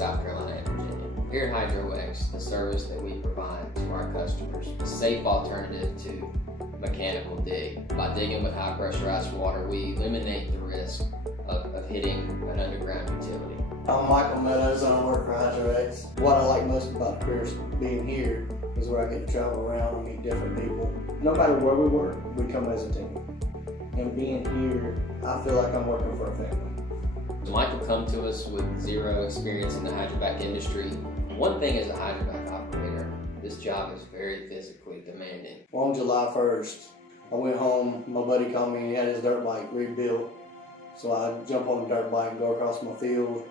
South Carolina, and Virginia. Here at HydroEx, the service that we provide to our customers is a safe alternative to mechanical dig. By digging with high pressurized water, we eliminate the risk of hitting an underground utility. I'm Michael Meadows and I work for HydroEx. What I like most about the career being here is where I get to travel around and meet different people. No matter where we work, we come as a team. And being here, I feel like I'm working for a family. Michael come to us with zero experience in the hydrovac industry. One thing as a hydrovac operator, this job is very physically demanding. On July 1st, I went home, my buddy called me and he had his dirt bike rebuilt. So I jump on the dirt bike and go across my field.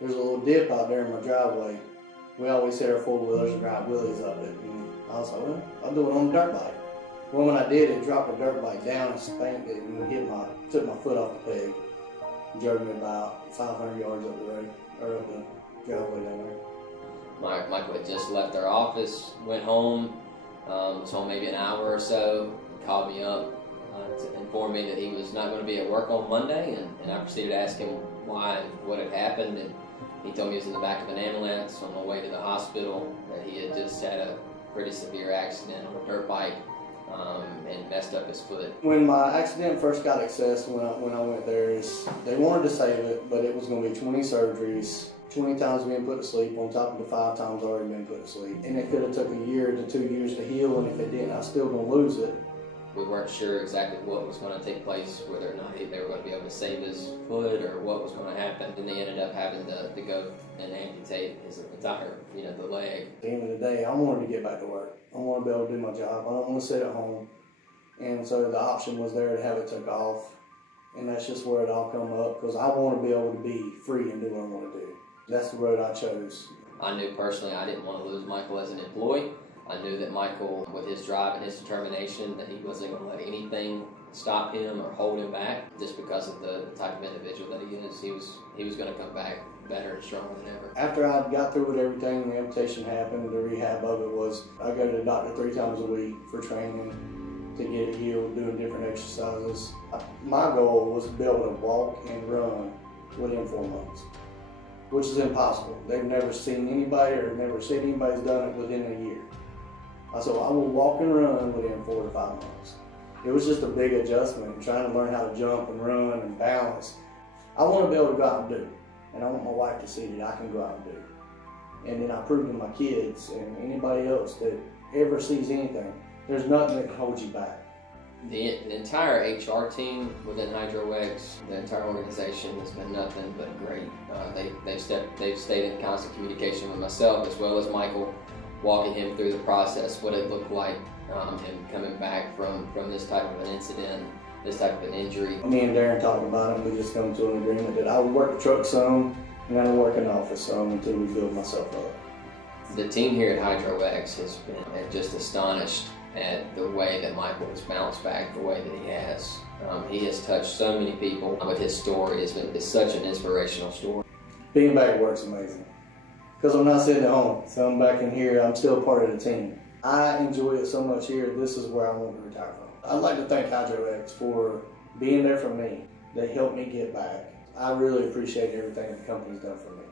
There's a little dip out there in my driveway. We always hit our four-wheelers and ride wheelies up it. And I was like, well, I'll do it on the dirt bike. Well, when I did, it dropped the dirt bike down and spanked it and took my foot off the peg. Drove me about 500 yards up the road, or up the driveway down there. Michael had just left our office, went home, was home maybe an hour or so. He called me up to inform me that he was not going to be at work on Monday, and I proceeded to ask him why and what had happened. And he told me he was in the back of an ambulance on the way to the hospital, that he had just had a pretty severe accident on a dirt bike and messed up his foot. When my accident first got accessed, when I went there, they wanted to save it, but it was going to be 20 surgeries, 20 times being put to sleep on top of the 5 times already been put to sleep. And it could have took a year to 2 years to heal, and if it didn't, I was still going to lose it. We weren't sure exactly what was going to take place, whether or not they were going to be able to save his foot or what was going to happen. And they ended up having to go and amputate his entire, the leg. At the end of the day, I wanted to get back to work. I want to be able to do my job. I don't want to sit at home. And so the option was there to have it took off. And that's just where it all come up, because I want to be able to be free and do what I want to do. That's the road I chose. I knew personally I didn't want to lose Michael as an employee. I knew that Michael, with his drive and his determination, that he wasn't going to let anything stop him or hold him back, just because of the type of individual that he is. He was going to come back better and stronger than ever. After I got through with everything, the amputation happened, the rehab of it was, I go to the doctor 3 times a week for training to get it healed, doing different exercises. My goal was to be able to walk and run within 4 months, which is impossible. They've never seen anybody or never seen anybody's done it within a year. So I will walk and run within 4 to 5 months. It was just a big adjustment, trying to learn how to jump and run and balance. I want to be able to go out and do, and I want my wife to see that I can go out and do. And then I prove to my kids and anybody else that ever sees anything, there's nothing that can hold you back. The entire HR team within HydroEx, the entire organization has been nothing but great. They've stayed in constant communication with myself as well as Michael, walking him through the process, what it looked like, him coming back from this type of an incident, this type of an injury. Me and Darren talked about it, and we just come to an agreement that I would work the truck some, and I would work in the office some until we build myself up. The team here at HydroEx has been just astonished at the way that Michael has bounced back the way that he has. He has touched so many people with his story. It's such an inspirational story. Being back at work is amazing, because I'm not sitting at home, so I'm back in here. I'm still part of the team. I enjoy it so much here. This is where I want to retire from. I'd like to thank HydroEx for being there for me. They helped me get back. I really appreciate everything the company's done for me.